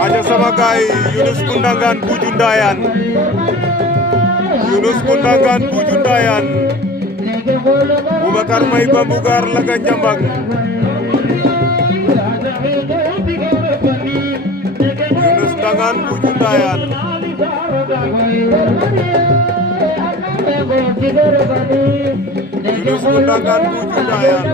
aja sama kay Yunus Kundangan Bujundayan, Yunus Kundangan Bujundayan, Bubakar Mai Bambugar Laga Jambang, Yunus Kundangan Bujundayan, Yunus Kundangan Bujundayan,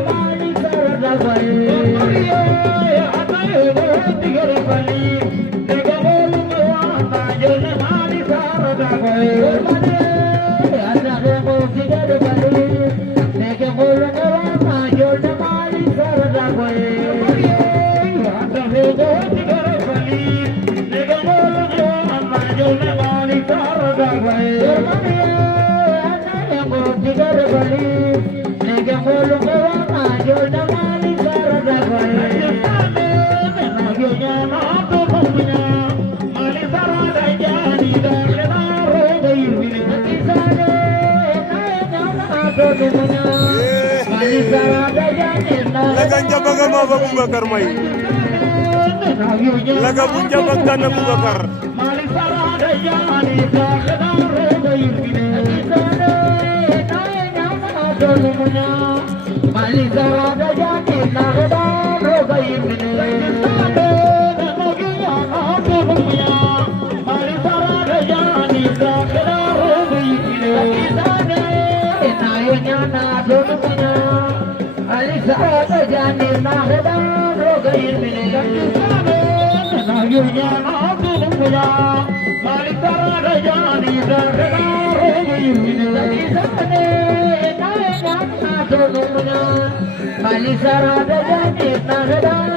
Laga Jambang sama Bubakar Mai, Laga Jambang dan Bubakar. Bali sarada jani nagada